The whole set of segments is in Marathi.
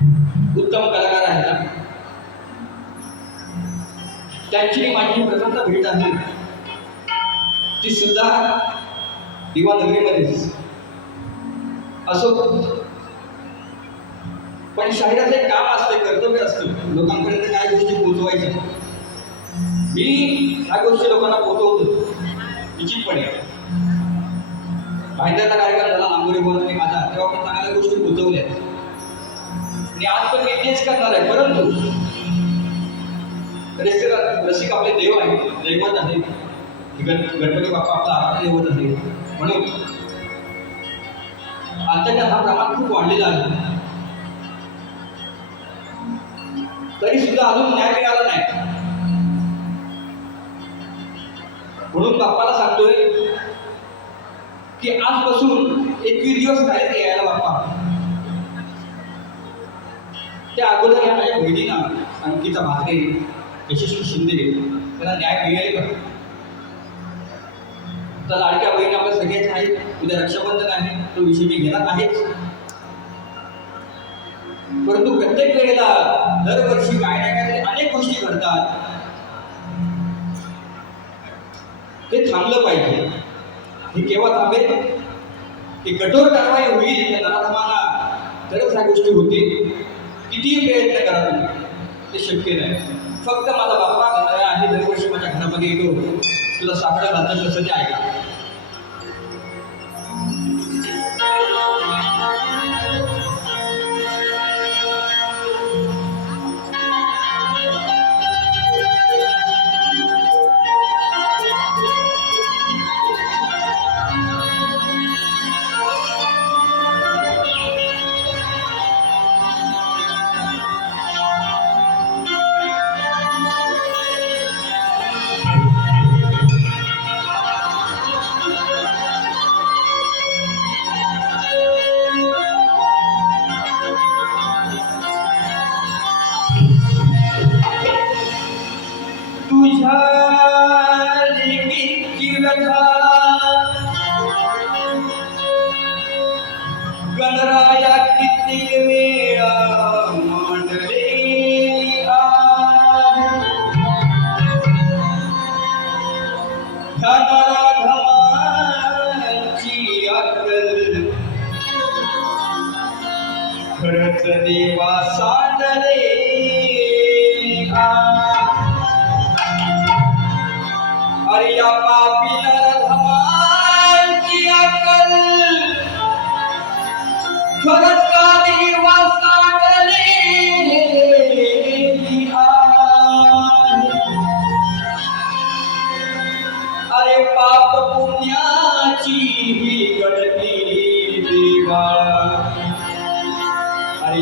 उत्तम कलाकार आहेत ना त्यांची माझी प्रथमता भेट आहे. ती सुद्धा दिवानगरीमध्येच असो. पण शहराचं एक काम असतं कर्तव्य असतं. लोकांपर्यंत काय गोष्टी पोहोचवायच्या मी ह्या गोष्टी लोकांना पोहोचवतो. निश्चितपणे. भांड्याचा कार्यक्रम झाला लांबोरी बोलणे माझा. तेव्हा पण चांगल्या गोष्टी पोहोचवल्या. आणि आज पण मी तेच करणार आहे परंतु रसिक रसिक आपले देव आहे दैवत आहे गणपती बाप्पा आपला आराध्य दैवत आहे म्हणून आताच्या हा प्रमाण खूप वाढलेला आहे. तरी सुद्धा अजून न्याय मिळाला नाही. म्हणून बाप्पाला सांगतोय की आजपासून एकवीस दिवस काय यायला बाप्पा. त्या अगोदर या माझ्या बहिणीनं अंकिता भाकरे यशस्वी शिंदे त्यांना न्याय मिळेल का तर लाडक्या बहीण आपल्या सगळ्याच आहेत. उद्या रक्षाबंधन आहे. तो विषय मी घेणार आहेच. परंतु प्रत्येक वेळेला दरवर्षी काय ना काहीतरी अनेक गोष्टी घडतात. ते थांबलं पाहिजे. हे केव्हा थांबेल? की कठोर कारवाई होईल या नराधमाला तरच ह्या गोष्टी होतील. कितीही प्रयत्न करा तुम्ही. ते शक्य नाही. फक्त माझा बाप्पा म्हणणारा आहे दरवर्षी माझ्या घरामध्ये येतो. तुला साखळं घालतात कसं ते ऐका.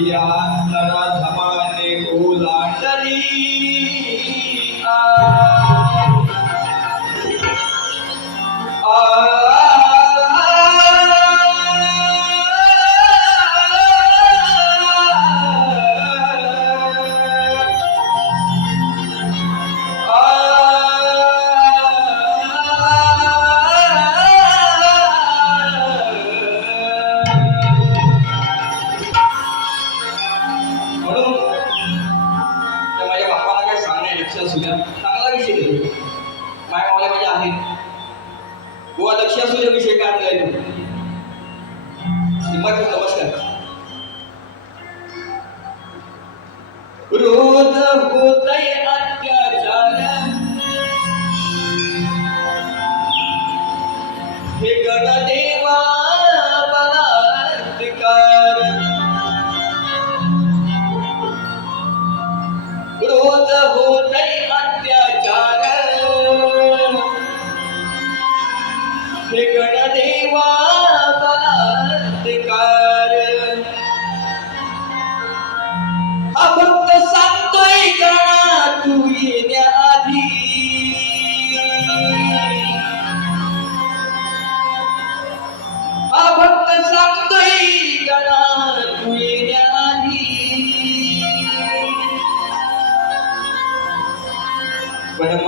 अरे या नराधमाने ओलांडली म्हणून रोज होतय अत्याचार. हे गणत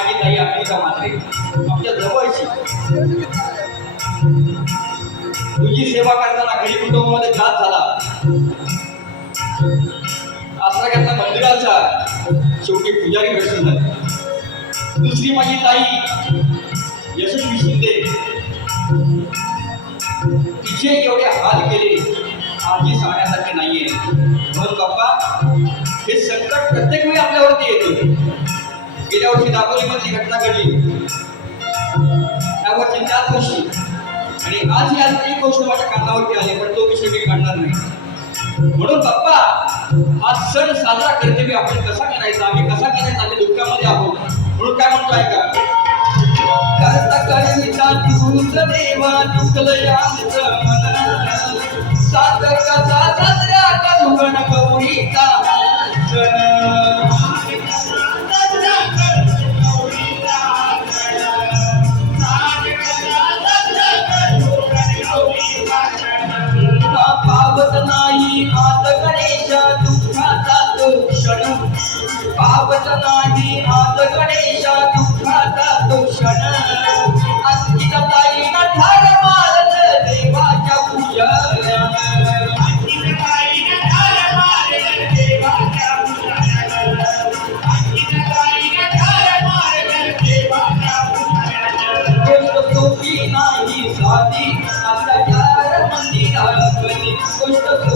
माझी ताई अमेरिका मात्रे. आमच्या जवळची. तुझी सेवा करताना घरी कुटुंबामध्ये त्रास झाला. आसरा घेतला मंदिराचा. शेवटी पुजारी भ्रष्ट झाले. दुसरी माझी ताई, यशस्वी शिंदे. तिचे एवढे हाल केले, आजी सांगण्यासारखे नाहीये. म्हणून बाप्पा हे संकट प्रत्येक वेळी आपल्यावरती येते. गेल्या वर्षी दापोलीमधली घटना घडली. त्यावरची त्याच गोष्टी आणि आज ही आज एक गोष्ट माझ्या कानावरती आली पण तो विषय मी काढणार नाही. म्हणून बाप्पा हा सण साजरा करते मी. आपण कसा करायचा? आम्ही कसा करायचा? आम्ही दुःखामध्ये आहोत. म्हणून काय म्हणतो ऐका. करता करिता तुझ देवा दुखलया साधकाचा साजरा Thank you.